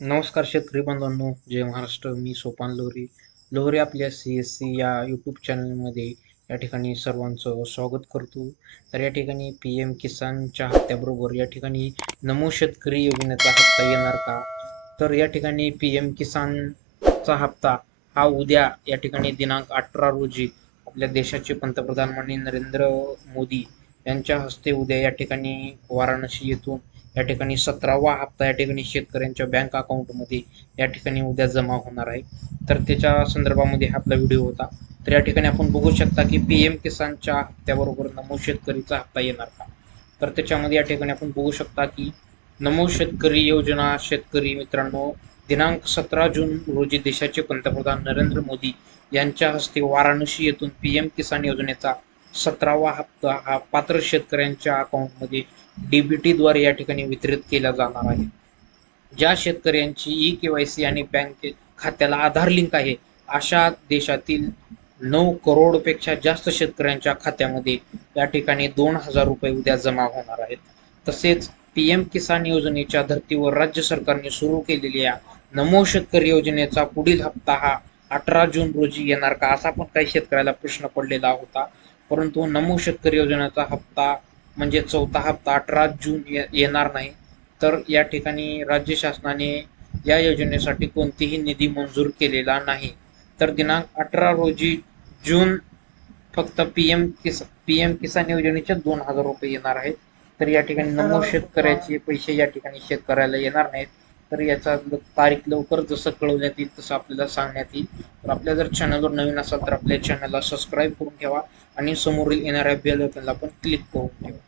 नमस्कार शेतकरी बांधवांनो जय महाराष्ट्र. मी सोपान लोहरी. लोहरी आपल्या सी एस सी या यूट्यूब चॅनलमध्ये या ठिकाणी सर्वांचं स्वागत करतो. तर या ठिकाणी पी एम किसानच्या हप्त्याबरोबर या ठिकाणी नमो शेतकरी योजनेचा हप्ता येणार का? तर या ठिकाणी पी एम किसानचा हप्ता हा उद्या या ठिकाणी दिनांक अठरा रोजी आपल्या देशाचे पंतप्रधान माननीय नरेंद्र मोदी यांच्या हस्ते उद्या या ठिकाणी वाराणसी येथून या ठिकाणी सतरावा हप्ता या ठिकाणी शेतकऱ्यांच्या बँक अकाउंटमध्ये या ठिकाणी उद्या जमा होणार आहे. तर त्याच्या संदर्भामध्ये हा आपला व्हिडिओ होता. तर या ठिकाणी आपण बघू शकता की पी एम किसानच्या हप्त्याबरोबर नमो शेतकरीचा हप्ता येणार का? तर त्याच्यामध्ये या ठिकाणी आपण बघू शकता की नमो शेतकरी योजना शेतकरी मित्रांनो दिनांक सतरा जून रोजी देशाचे पंतप्रधान नरेंद्र मोदी यांच्या हस्ते वाराणसी येथून पी एम किसान योजनेचा सतरावा हप्ता हा पात्र शेतकऱ्यांच्या अकाउंटमध्ये डीबीटीद्वारे या ठिकाणी वितरित केला जाणार आहे. ज्या शेतकऱ्यांची ई के वाय सी आणि बँक खात्याला आधार लिंक आहे अशा देशातील नऊ करोडपेक्षा जास्त शेतकऱ्यांच्या खात्यामध्ये या ठिकाणी दोन हजार रुपये उद्या जमा होणार आहेत. तसेच पी एम किसान योजनेच्या धर्तीवर राज्य सरकारने सुरू केलेल्या नमो शेतकरी योजनेचा पुढील हप्ता हा अठरा जून रोजी येणार का असा पण काही शेतकऱ्याला प्रश्न पडलेला होता. परंतु नमो शेतकरी योजनेचा हप्ता म्हणजे चौथा हप्ता अठरा जून येणार नाही. तर या ठिकाणी राज्य शासनाने या योजनेसाठी कोणतीही निधी मंजूर केलेला नाही. तर दिनांक अठरा रोजी जून फक्त पी एम किस पी एम किसान योजनेचे दोन हजार रुपये येणार आहेत. तर या ठिकाणी नमो शेतकऱ्याचे पैसे या ठिकाणी शेतकऱ्याला येणार नाहीत. तर याचा तारीख लवकर जसं कळवण्यात येईल तसं आपल्याला सांगण्यात येईल. तर आपल्या जर चॅनलवर नवीन असाल तर आपल्या चॅनलला सबस्क्राईब करून ठेवा. आणि समोरील येणाऱ्या बेल बटनला पण क्लिक करून ठेवा.